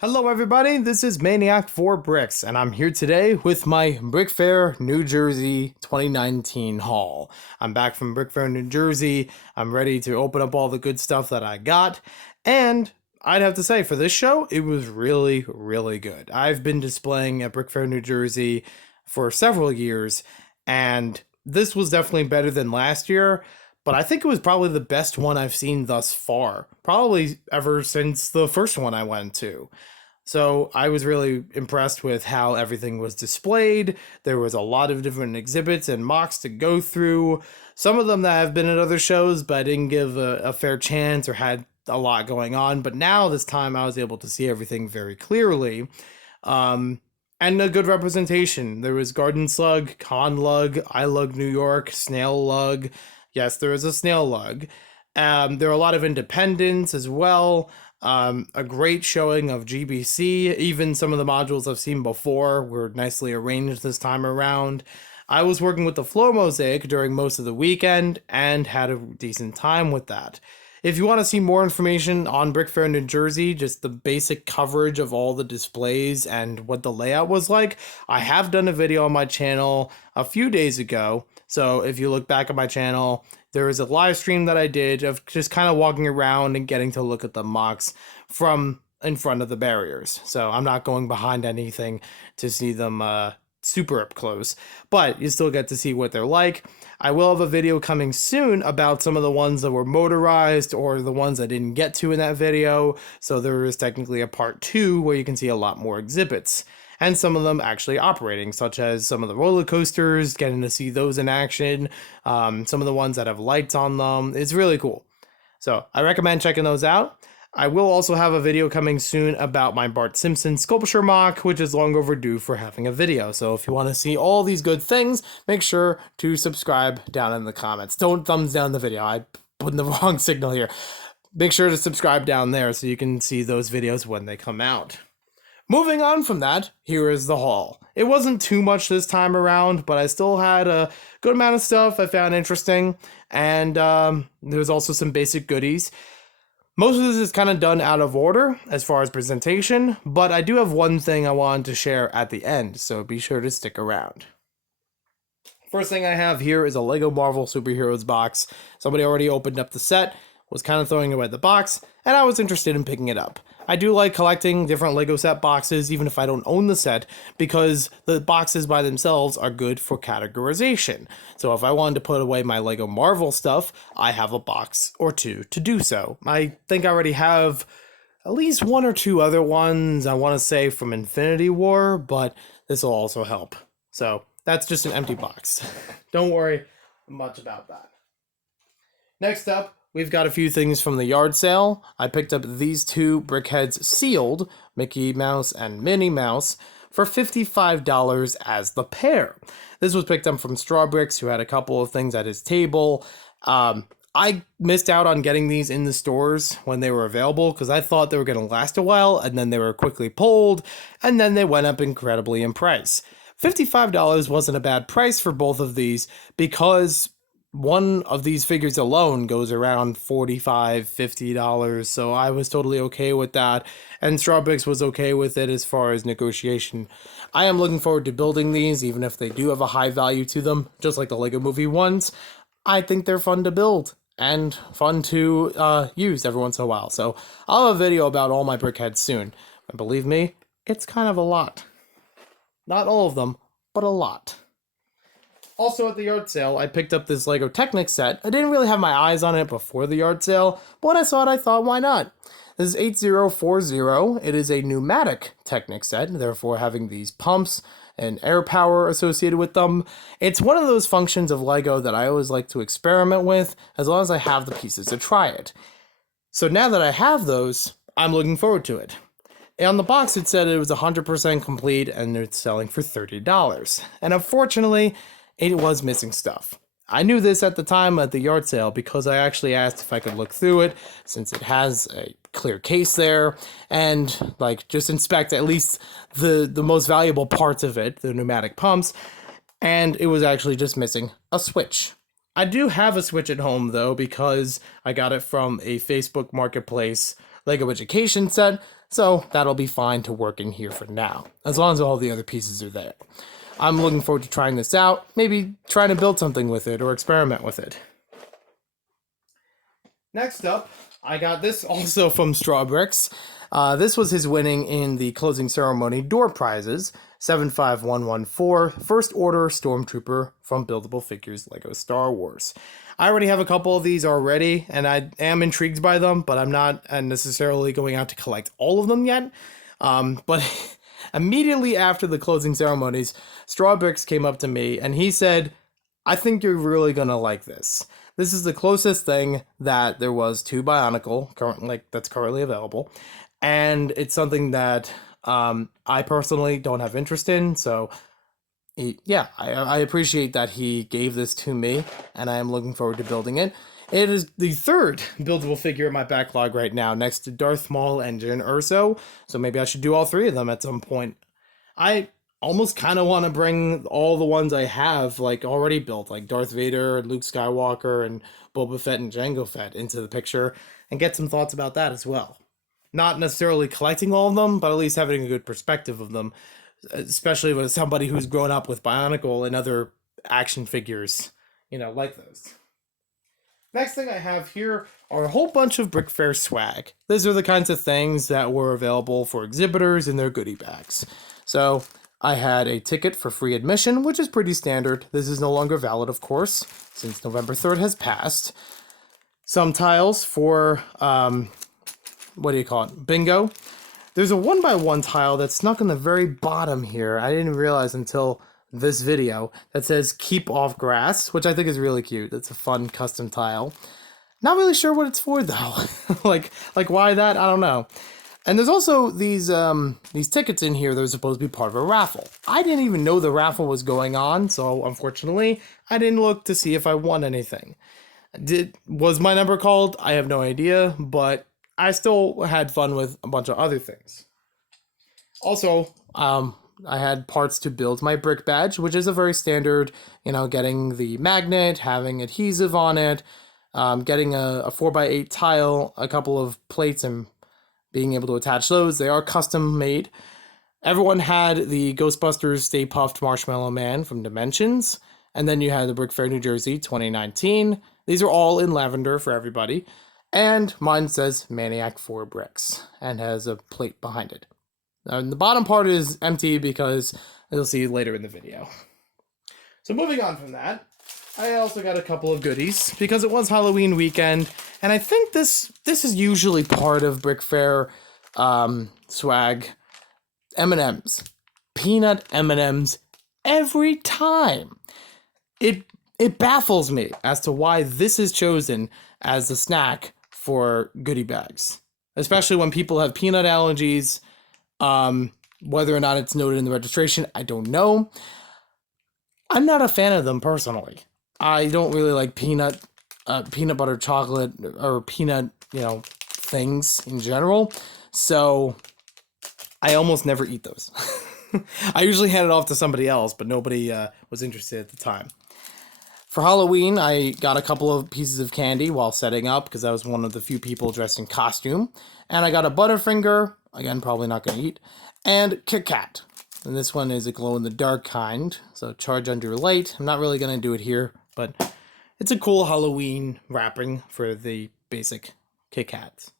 Hello everybody, this is Maniac4Bricks, and I'm here today with my BrickFair New Jersey 2019 haul. I'm back from BrickFair New Jersey, I'm ready to open up all the good stuff that I got, and I'd have to say, for this show, it was really, really good. I've been displaying at BrickFair New Jersey for several years, and this was definitely better than last year, but I think it was probably the best one I've seen thus far. Probably ever since the first one I went to. So I was really impressed with how everything was displayed. There was a lot of different exhibits and mocks to go through. Some of them that have been at other shows, but I didn't give a fair chance or had a lot going on. But now this time I was able to see everything very clearly. And a good representation. There was Garden Slug, Con Lug, I Lug New York, Snail Lug. Yes, there is a Snail Lug. There are a lot of independents as well. A great showing of GBC. Even some of the modules I've seen before were nicely arranged this time around. I was working with the flow mosaic during most of the weekend and had a decent time with that. If you want to see more information on BrickFair New Jersey, just the basic coverage of all the displays and what the layout was like, I have done a video on my channel a few days ago. So if you look back at my channel, there is a live stream that I did of just kind of walking around and getting to look at the mocks from in front of the barriers. So I'm not going behind anything to see them super up close, but you still get to see what they're like. I will have a video coming soon about some of the ones that were motorized or the ones I didn't get to in that video. So there is technically a part 2 where you can see a lot more exhibits. And some of them actually operating, such as some of the roller coasters, getting to see those in action, some of the ones that have lights on them. It's really cool. So I recommend checking those out. I will also have a video coming soon about my Bart Simpson sculpture mock, which is long overdue for having a video. So if you want to see all these good things, make sure to subscribe down in the comments. Don't thumbs down the video. I put in the wrong signal here. Make sure to subscribe down there so you can see those videos when they come out. Moving on from that, here is the haul. It wasn't too much this time around, but I still had a good amount of stuff I found interesting, and there's also some basic goodies. Most of this is kind of done out of order as far as presentation, but I do have one thing I wanted to share at the end, so be sure to stick around. First thing I have here is a Lego Marvel Superheroes box. Somebody already opened up the set, was kind of throwing away the box, and I was interested in picking it up. I do like collecting different Lego set boxes, even if I don't own the set, because the boxes by themselves are good for categorization. So if I wanted to put away my Lego Marvel stuff, I have a box or two to do so. I think I already have at least one or two other ones, I want to say from Infinity War, but this will also help. So that's just an empty box. Don't worry much about that. Next up, we've got a few things from the yard sale. I picked up these two BrickHeads sealed, Mickey Mouse and Minnie Mouse, for $55 as the pair. This was picked up from Strawbricks, who had a couple of things at his table. I missed out on getting these in the stores when they were available because I thought they were going to last a while, and then they were quickly pulled, and then they went up incredibly in price. $55 wasn't a bad price for both of these because one of these figures alone goes around $45, $50, so I was totally okay with that, and Strawbricks was okay with it as far as negotiation. I am looking forward to building these, even if they do have a high value to them, just like the Lego Movie ones. I think they're fun to build and fun to use every once in a while, so I'll have a video about all my BrickHeads soon, and believe me, it's kind of a lot. Not all of them, but a lot. Also at the yard sale, I picked up this Lego Technic set. I didn't really have my eyes on it before the yard sale, but when I saw it, I thought, why not? This is 8040. It is a pneumatic Technic set, therefore having these pumps and air power associated with them. It's one of those functions of Lego that I always like to experiment with, as long as I have the pieces to try it. So now that I have those, I'm looking forward to it. On the box, it said it was 100% complete, and it's selling for $30. And unfortunately, it was missing stuff. I knew this at the time at the yard sale because I actually asked if I could look through it, since it has a clear case there, and just inspect at least the most valuable parts of it, the pneumatic pumps, and it was actually just missing a switch. I do have a switch at home though, because I got it from a Facebook marketplace Lego Education set, so that'll be fine to work in here for now, as long as all the other pieces are there. I'm looking forward to trying this out, maybe trying to build something with it or experiment with it. Next up, I got this also from BrickFair. This was his winning in the closing ceremony door prizes, 75114, First Order Stormtrooper from Buildable Figures Lego Star Wars. I already have a couple of these already, and I am intrigued by them, but I'm not necessarily going out to collect all of them yet. But immediately after the closing ceremonies, BrickFair came up to me, and he said, I think you're really going to like this. This is the closest thing that there was to Bionicle, that's currently available, and it's something that I personally don't have interest in, so I appreciate that he gave this to me, and I am looking forward to building it. It is the third buildable figure in my backlog right now, next to Darth Maul and Jyn Erso, so maybe I should do all three of them at some point. I almost kind of want to bring all the ones I have, like, already built, like Darth Vader, Luke Skywalker, and Boba Fett and Jango Fett into the picture, and get some thoughts about that as well. Not necessarily collecting all of them, but at least having a good perspective of them, especially with somebody who's grown up with Bionicle and other action figures, like those. Next thing I have here are a whole bunch of BrickFair swag. These are the kinds of things that were available for exhibitors in their goodie bags. So I had a ticket for free admission, which is pretty standard. This is no longer valid, of course, since November 3rd has passed. Some tiles for, bingo. There's a 1x1 tile that's snuck on the very bottom here. I didn't realize until this video that says keep off grass, which I think is really cute. It's a fun custom tile. Not really sure what it's for though. like why that? I don't know. And there's also these tickets in here that are supposed to be part of a raffle. I didn't even know the raffle was going on, so unfortunately, I didn't look to see if I won anything. Was my number called? I have no idea, but I still had fun with a bunch of other things. Also, I had parts to build my brick badge, which is a very standard, getting the magnet, having adhesive on it, getting a 4x8 tile, a couple of plates, and being able to attach those. They are custom made. Everyone had the Ghostbusters Stay Puft Marshmallow Man from Dimensions, and then you had the BrickFair New Jersey 2019. These are all in lavender for everybody. And mine says Maniac4Bricks and has a plate behind it. Now, the bottom part is empty because you'll see later in the video. So moving on from that, I also got a couple of goodies because it was Halloween weekend, and I think this is usually part of BrickFair swag. M&Ms, peanut M&Ms, every time. It baffles me as to why this is chosen as the snack for goodie bags, especially when people have peanut allergies. Whether or not it's noted in the registration, I don't know. I'm not a fan of them personally. I don't really like peanut butter chocolate or peanut, things in general. So I almost never eat those. I usually hand it off to somebody else, but nobody was interested at the time. For Halloween, I got a couple of pieces of candy while setting up because I was one of the few people dressed in costume. And I got a Butterfinger, again, probably not going to eat, and Kit Kat. And this one is a glow-in-the-dark kind, so charge under light. I'm not really going to do it here, but it's a cool Halloween wrapping for the basic Kit Kats.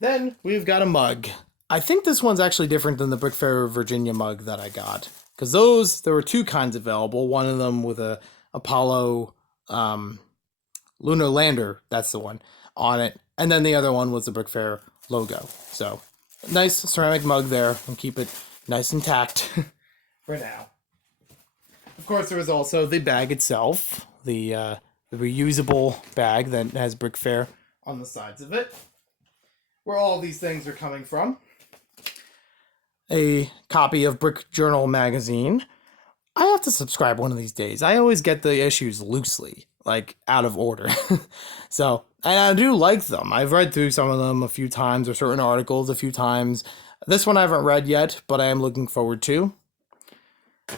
Then we've got a mug. I think this one's actually different than the BrickFair Virginia mug that I got, because there were two kinds available. One of them with a Apollo lunar lander, that's the one, on it. And then the other one was the BrickFair logo. So, nice ceramic mug there, and keep it nice and tacked for now. Of course, there was also the bag itself, the reusable bag that has BrickFair on the sides of it, where all these things are coming from. A copy of Brick Journal magazine. I have to subscribe one of these days. I always get the issues loosely, like out of order. So, and I do like them. I've read through some of them a few times, or certain articles a few times. This one I haven't read yet, but I am looking forward to.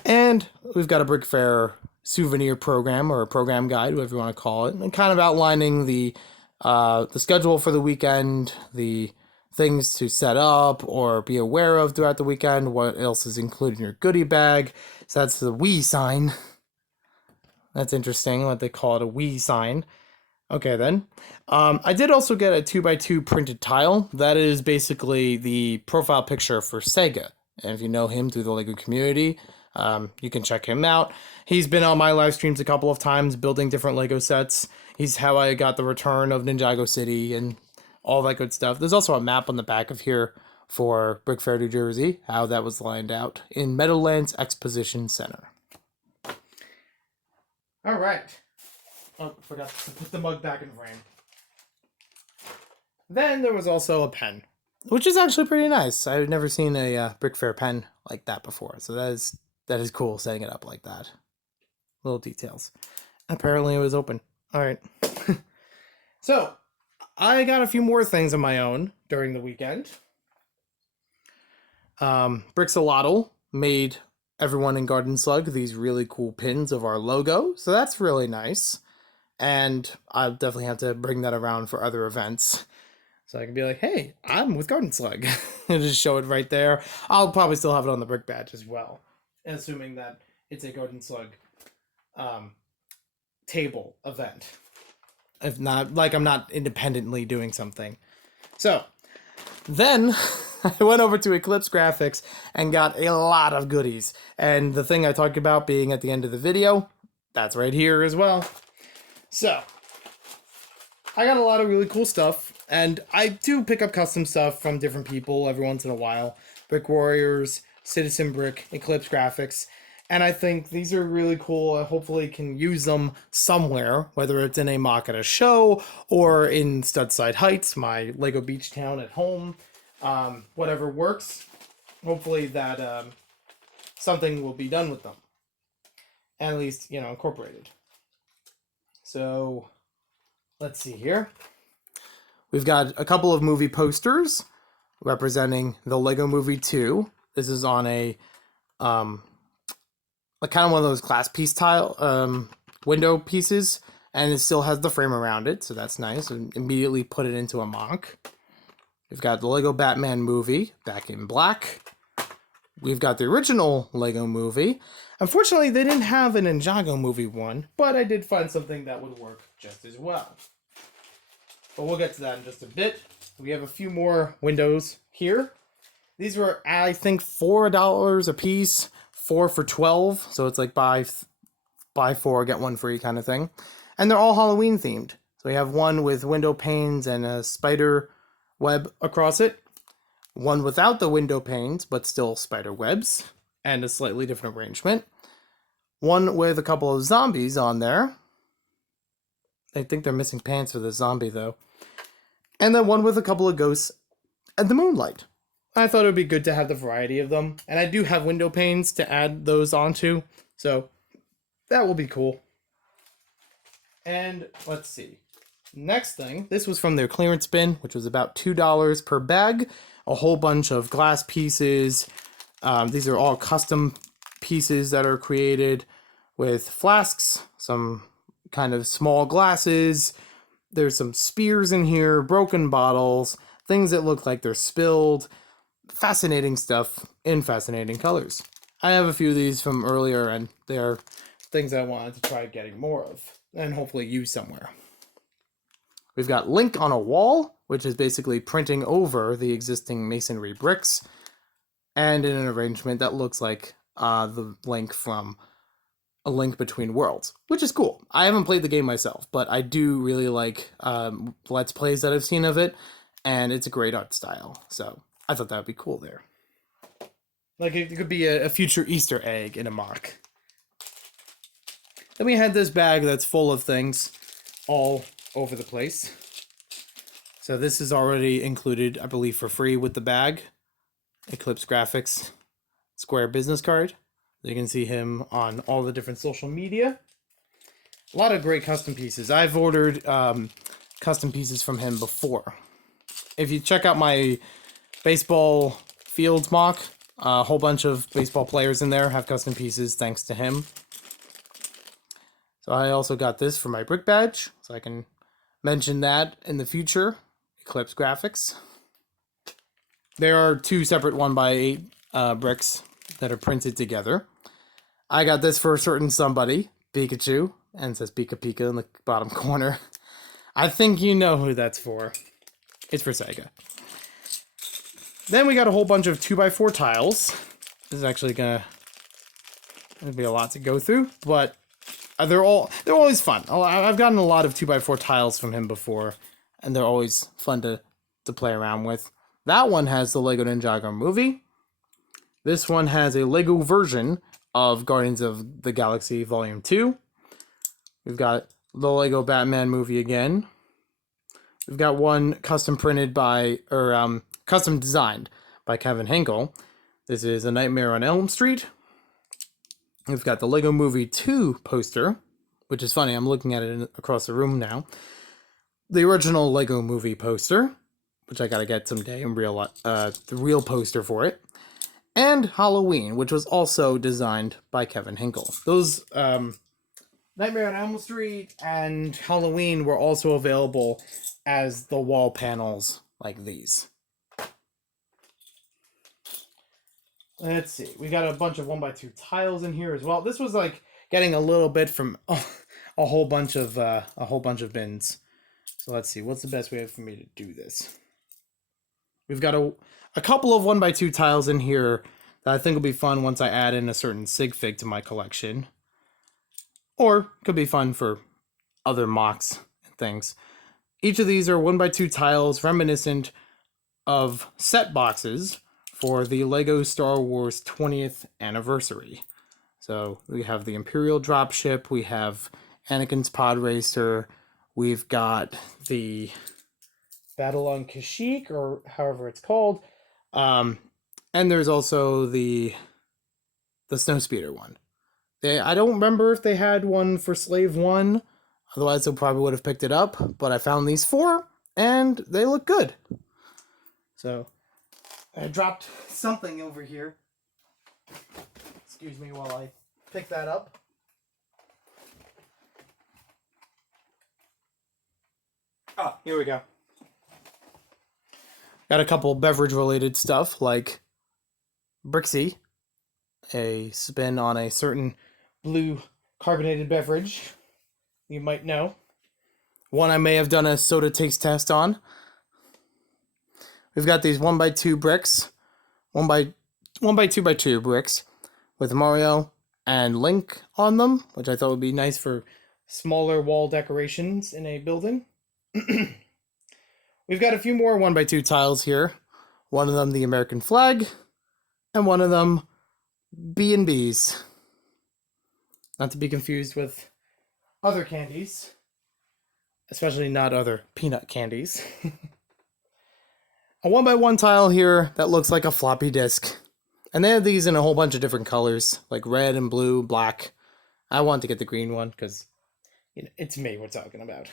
And we've got a BrickFair souvenir program, or a program guide, whatever you want to call it, and kind of outlining the the schedule for the weekend, the things to set up or be aware of throughout the weekend, what else is included in your goodie bag. So that's the we sign. That's interesting, what they call it, a we sign. Okay, then. I did also get a 2x2 printed tile. That is basically the profile picture for Sega. And if you know him through the LEGO community, you can check him out. He's been on my live streams a couple of times building different LEGO sets. He's how I got the return of Ninjago City and all that good stuff. There's also a map on the back of here for BrickFair, New Jersey, how that was lined out in Meadowlands Exposition Center. All right. Oh, forgot to put the mug back in frame. Then there was also a pen, which is actually pretty nice. I've never seen a BrickFair pen like that before, so that is cool setting it up like that. Little details. Apparently it was open. All right. So, I got a few more things of my own during the weekend. Brixolotl made everyone in Garden Slug these really cool pins of our logo, so that's really nice. And I'll definitely have to bring that around for other events. So I can be like, hey, I'm with Garden Slug. And just show it right there. I'll probably still have it on the brick badge as well. Assuming that it's a Garden Slug table event. If not, like I'm not independently doing something. So, then I went over to Eclipse Graphics and got a lot of goodies. And the thing I talked about being at the end of the video, that's right here as well. So, I got a lot of really cool stuff, and I do pick up custom stuff from different people every once in a while. Brick Warriors, Citizen Brick, Eclipse Graphics, and I think these are really cool. I hopefully can use them somewhere, whether it's in a mock at a show, or in Studside Heights, my Lego Beach town at home. Whatever works. Hopefully that something will be done with them. At least, incorporated. So, let's see here. We've got a couple of movie posters representing the Lego Movie 2. This is on a, like kind of one of those glass piece tile, window pieces, and it still has the frame around it, so that's nice. And immediately put it into a mock. We've got the Lego Batman movie, back in black. We've got the original Lego movie. Unfortunately, they didn't have an Ninjago movie one, but I did find something that would work just as well. But we'll get to that in just a bit. We have a few more windows here. These were, I think, $4 a piece, 4 for $12, so it's like buy 4, get 1 free kind of thing. And they're all Halloween themed. So we have one with window panes and a spider web across it. One without the window panes, but still spider webs, and a slightly different arrangement. One with a couple of zombies on there. I think they're missing pants for the zombie, though. And then one with a couple of ghosts and the moonlight. I thought it would be good to have the variety of them. And I do have window panes to add those onto, so that will be cool. And let's see. Next thing, this was from their clearance bin, which was about $2 per bag. A whole bunch of glass pieces. These are all custom pieces that are created with flasks, some kind of small glasses. There's some spears in here, broken bottles, things that look like they're spilled. Fascinating stuff in fascinating colors. I have a few of these from earlier, and they're things I wanted to try getting more of, and hopefully use somewhere. We've got Link on a wall, which is basically printing over the existing masonry bricks, and in an arrangement that looks like the Link from A Link Between Worlds, which is cool. I haven't played the game myself, but I do really like Let's Plays that I've seen of it, and it's a great art style, so I thought that would be cool there. Like, it could be a future Easter egg in a mock. Then we had this bag that's full of things all over the place. So this is already included, I believe, for free with the bag. Eclipse Graphics Square business card. You can see him on all the different social media. A lot of great custom pieces. I've ordered custom pieces from him before. If you check out my baseball fields mock, a whole bunch of baseball players in there have custom pieces thanks to him. So I also got this for my brick badge, so I can mention that in the future. Eclipse Graphics. There are 2 separate 1x8 bricks that are printed together. I got this for a certain somebody, Pikachu, and it says Pika Pika in the bottom corner. I think you know who that's for. It's for Sega. Then we got a whole bunch of 2x4 tiles. This is actually gonna be a lot to go through, but they're always fun. I've gotten a lot of 2x4 tiles from him before, and they're always fun to play around with. That one has the Lego Ninjago movie. This one has a Lego version of Guardians of the Galaxy Volume 2. We've got the Lego Batman movie again. We've got one custom printed by, or custom designed by Kevin Hinkle. This is A Nightmare on Elm Street. We've got the Lego Movie 2 poster, which is funny, I'm looking at it across the room now. The original Lego Movie poster, which I gotta get someday, in the real poster for it. And Halloween, which was also designed by Kevin Hinkle. Those, Nightmare on Elm Street and Halloween were also available as the wall panels like these. Let's see, we got a bunch of 1x2 tiles in here as well. This was like getting a little bit from a whole bunch of bins. So let's see, what's the best way for me to do this? We've got a couple of 1x2 tiles in here that I think will be fun once I add in a certain sig fig to my collection. Or could be fun for other mocks and things. Each of these are 1x2 tiles reminiscent of set boxes for the Lego Star Wars 20th anniversary. So we have the Imperial dropship, we have Anakin's pod racer, we've got the Battle on Kashyyyk, or however it's called, and there's also the Snowspeeder one. I don't remember if they had one for Slave 1, otherwise I probably would have picked it up, but I found these 4, and they look good. So, I dropped something over here. Excuse me while I pick that up. Ah, here we go. Got a couple beverage-related stuff, like Brixie, a spin on a certain blue carbonated beverage you might know. One I may have done a soda taste test on. We've got these 1x2 bricks, 2x2 bricks with Mario and Link on them, which I thought would be nice for smaller wall decorations in a building. We've got a few more 1x2 tiles here. One of them the American flag, and one of them B&Bs. Not to be confused with other candies, especially not other peanut candies. A 1x1 tile here that looks like a floppy disk. And they have these in a whole bunch of different colors, like red and blue, black. I want to get the green one because it's me we're talking about.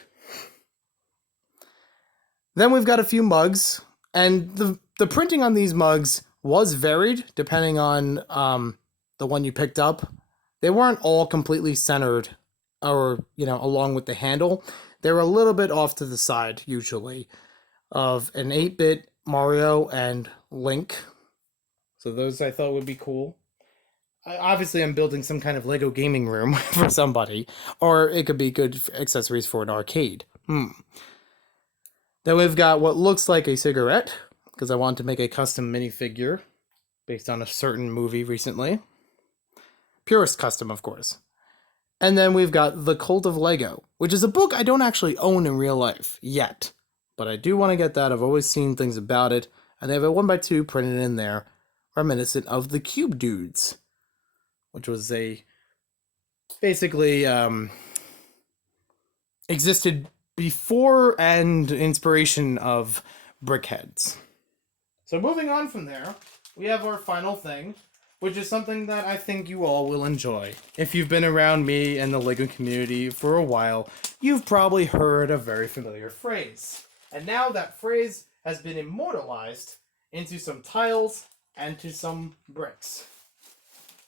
Then we've got a few mugs, and the printing on these mugs was varied depending on the one you picked up. They weren't all completely centered or, along with the handle. They were a little bit off to the side, usually, of an 8-bit Mario and Link. So those I thought would be cool. Obviously, I'm building some kind of Lego gaming room for somebody, or it could be good accessories for an arcade. Then we've got what looks like a cigarette, because I want to make a custom minifigure based on a certain movie recently. Purist custom, of course. And then we've got The Cult of Lego, which is a book I don't actually own in real life yet. But I do want to get that. I've always seen things about it. And they have a 1x2 printed in there, reminiscent of the Cube Dudes, which was basically existed before and inspiration of Brickheads. So moving on from there, we have our final thing, which is something that I think you all will enjoy. If you've been around me and the Lego community for a while, you've probably heard a very familiar phrase. And now that phrase has been immortalized into some tiles and to some bricks.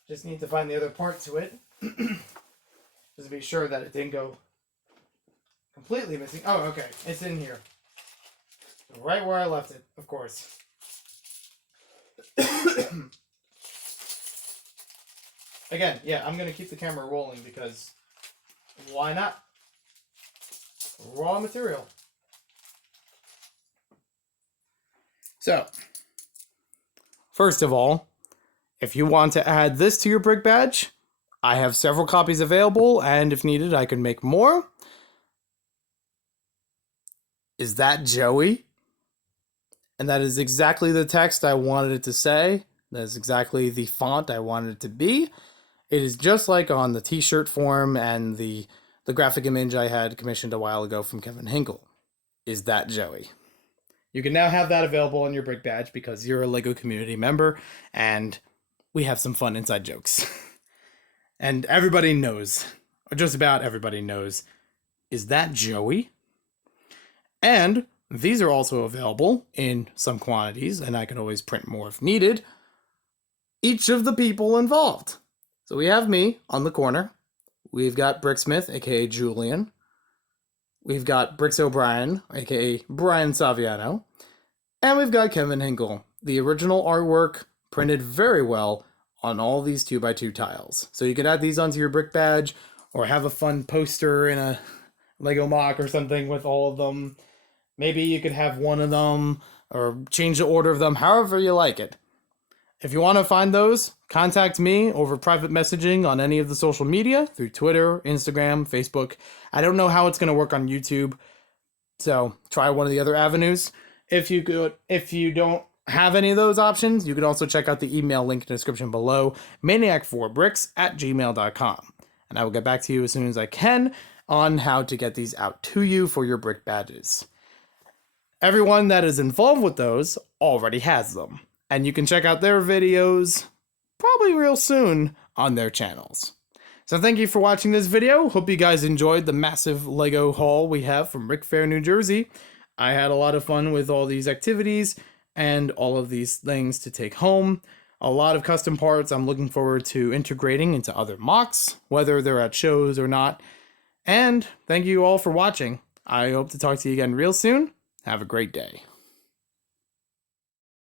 Just need to find the other part to it. Just to be sure that it didn't go Completely missing. Oh, okay. It's in here. Right where I left it, of course. Again, yeah, I'm going to keep the camera rolling because why not? Raw material. So, first of all, if you want to add this to your brick badge, I have several copies available, and if needed, I can make more. Is that Joey? And that is exactly the text I wanted it to say. That is exactly the font I wanted it to be. It is just like on the t-shirt form and the graphic image I had commissioned a while ago from Kevin Hinkle. Is that Joey? You can now have that available on your brick badge because you're a LEGO community member and we have some fun inside jokes. And everybody knows, or just about everybody knows, is that Joey? And these are also available in some quantities, and I can always print more if needed. Each of the people involved. So we have me on the corner. We've got Bricksmith, aka Julian. We've got Bricks O'Brien, aka Brian Saviano. And we've got Kevin Hinkle. The original artwork printed very well on all these 2x2 tiles. So you could add these onto your brick badge or have a fun poster in a Lego mock or something with all of them. Maybe you could have one of them or change the order of them, however you like it. If you want to find those, contact me over private messaging on any of the social media through Twitter, Instagram, Facebook. I don't know how it's going to work on YouTube, so try one of the other avenues. If you don't have any of those options, you can also check out the email link in the description below, maniac4bricks@gmail.com. And I will get back to you as soon as I can on how to get these out to you for your brick badges. Everyone that is involved with those already has them. And you can check out their videos probably real soon on their channels. So thank you for watching this video. Hope you guys enjoyed the massive Lego haul we have from BrickFair, New Jersey. I had a lot of fun with all these activities and all of these things to take home. A lot of custom parts I'm looking forward to integrating into other mocks, whether they're at shows or not. And thank you all for watching. I hope to talk to you again real soon. Have a great day.